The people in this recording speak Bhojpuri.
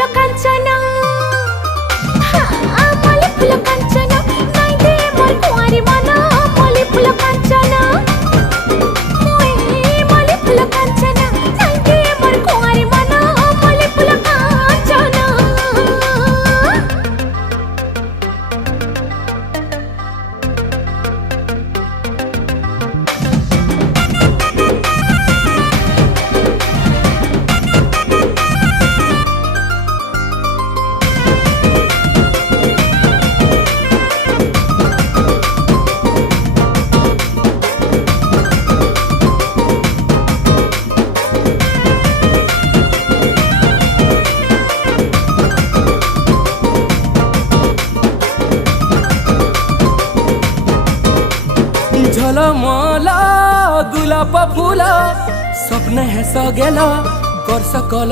फुल कांचना मल्ली फुल कांचना नाई दे मोर कुंवारी मन मल्ली फुल कांचना मल्ली फुल कांचना नाई दे मोर कुंवारी मन मल्ली फुल कांचना। झलमला गुलाब फुला स्वप्न हे सगेला कर सकल